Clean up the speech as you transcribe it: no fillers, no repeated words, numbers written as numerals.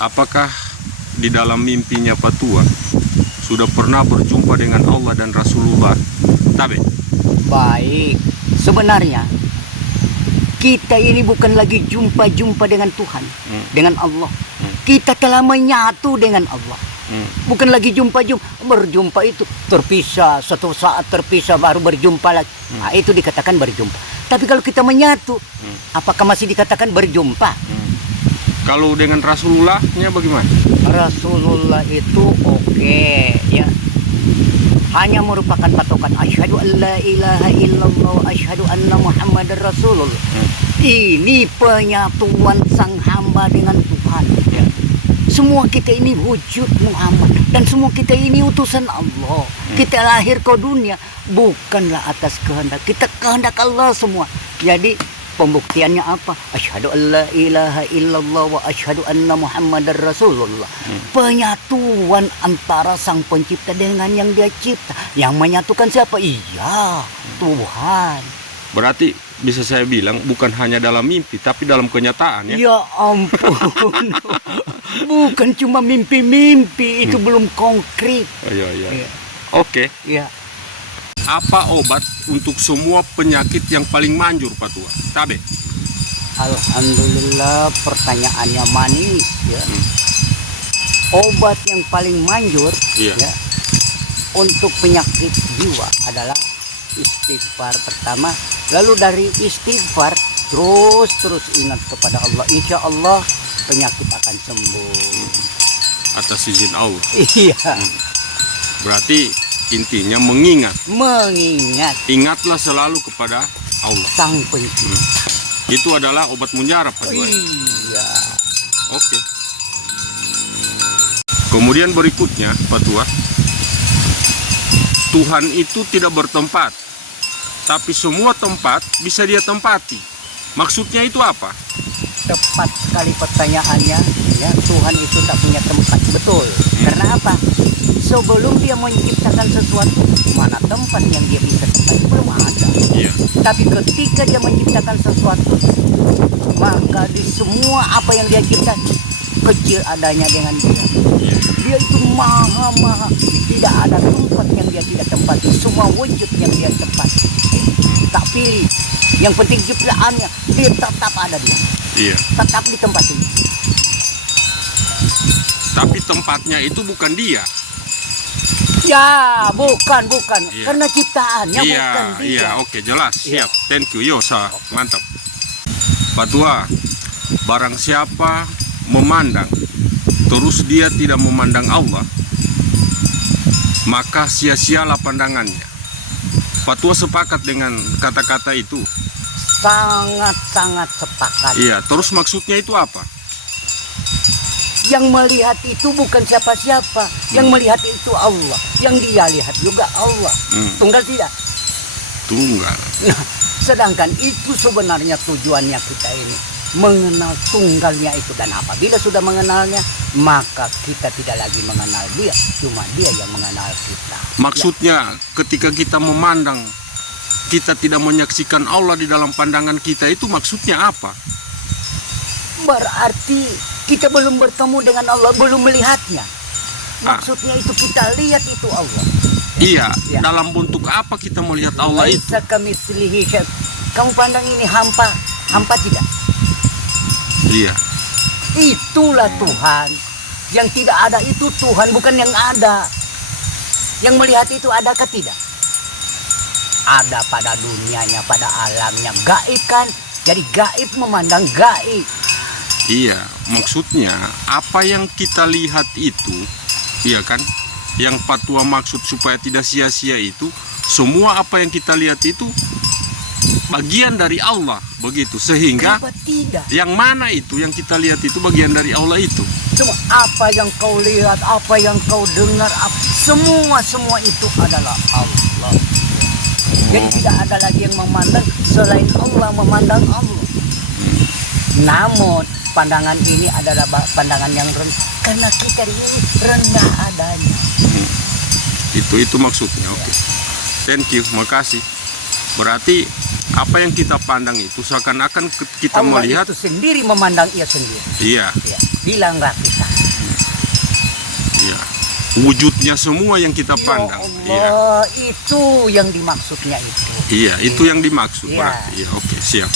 apakah di dalam mimpinya Patua sudah pernah berjumpa dengan Allah dan Rasulullah? Tabe. Baik, sebenarnya kita ini bukan lagi jumpa-jumpa dengan Tuhan, dengan Allah. Kita telah menyatu dengan Allah. Bukan lagi jumpa-jumpa, berjumpa itu terpisah, satu saat terpisah baru berjumpa lagi. Nah, itu dikatakan berjumpa. Tapi kalau kita menyatu, apakah masih dikatakan berjumpa? Kalau dengan Rasulullahnya bagaimana? Rasulullah itu oke, ya. Hanya merupakan patokan asyhadu an la ilaha illallah wa asyhadu anna muhammadar rasulullah. Ini penyatuan sang hamba dengan Tuhan, ya. Semua kita ini wujud Muhammad dan semua kita ini utusan Allah. Kita lahir ke dunia bukanlah atas kehendak kita, kehendak Allah semua. Jadi pembuktiannya apa? Asyhadu an la ilaha illallah wa asyhadu anna muhammadar rasulullah. Penyatuan antara sang pencipta dengan yang dia cipta. Yang menyatukan siapa? Iya, Tuhan. Berarti bisa saya bilang bukan hanya dalam mimpi tapi dalam kenyataan, ya? Ya ampun. Bukan cuma mimpi-mimpi, itu belum konkret. Iya. Oke. Ya. Apa obat untuk semua penyakit yang paling manjur, Patua? Tabe. Alhamdulillah, pertanyaannya manis, ya. Obat yang paling manjur, Iya. ya, untuk penyakit jiwa adalah istighfar pertama. Lalu dari istighfar terus ingat kepada Allah. Insya Allah penyakit akan sembuh. Atas izin Allah. Iya. Berarti intinya mengingat. Ingatlah selalu kepada Allah. Sang pencipta. Itu adalah obat mujarab, Patua. Iya. Oke. Kemudian berikutnya, Patua, Tuhan itu tidak bertempat, tapi semua tempat bisa dia tempati. Maksudnya itu apa? Tepat sekali pertanyaannya, ya. Tuhan itu tak punya tempat, betul. Karena apa? Sebelum dia menciptakan sesuatu, mana tempat yang dia bisa tempati? Belum ada. Iya. Tapi ketika dia menciptakan sesuatu, maka di semua apa yang dia cipta kecil adanya dengan dia. Iya. Dia itu maha. Tidak ada tempat yang dia tidak tempati. Semua wujud yang dia tempati. Tak pilih. Yang penting ciptaannya, dia tetap ada dia. Iya. Tetap di tempat ini. Tapi tempatnya itu bukan dia. Ya, bukan. Iya. Karena ciptaannya Iya, bukan dia. iya, oke, jelas. Iya. Siap. Thank you, Yosa. Mantap. Patua, barang siapa memandang terus dia tidak memandang Allah, maka sia-sialah pandangannya. Patua sepakat dengan kata-kata itu? Sangat sepakat. Iya, terus maksudnya itu apa? Yang melihat itu bukan siapa-siapa. Yang melihat itu Allah. Yang dia lihat juga Allah. Tunggal tidak? Tunggal. Nah, sedangkan itu sebenarnya tujuannya kita ini. Mengenal tunggalnya itu. Dan apabila sudah mengenalnya, maka kita tidak lagi mengenal dia. Cuma dia yang mengenal kita. Maksudnya ketika kita memandang, kita tidak menyaksikan Allah di dalam pandangan kita, itu maksudnya apa? Berarti kita belum bertemu dengan Allah, belum melihatnya. Maksudnya itu kita lihat itu Allah. Iya, Ya. dalam bentuk apa kita melihat Allah itu? Laisa kamitslihi syai'. Kamu pandang ini hampa tidak? Iya. Itulah Tuhan. Yang tidak ada itu Tuhan, bukan yang ada. Yang melihat itu adakah tidak? Ada pada dunianya, pada alamnya. Gaib kan? Jadi gaib memandang gaib. Iya, maksudnya apa yang kita lihat itu, iya kan? Yang Patua maksud supaya tidak sia-sia itu, semua apa yang kita lihat itu bagian dari Allah, begitu. Sehingga Kenapa tidak? yang mana itu yang kita lihat itu bagian dari Allah itu? Semua apa yang kau lihat, apa yang kau dengar, semua itu adalah Allah. Jadi tidak ada lagi yang memandang selain Allah memandang Allah. Namun pandangan ini adalah pandangan yang rendah karena kita ini rendah adanya. Itu maksudnya. Oke. Thank you, makasih. Berarti apa yang kita pandang itu seakan-akan kita Allah melihat itu sendiri memandang ia sendiri. iya. Ya, bilanglah kita wujudnya semua yang kita pandang. Ya Allah, itu yang dimaksudnya itu. Iya, itu yang dimaksud Iya. berarti. Iya, oke, siap.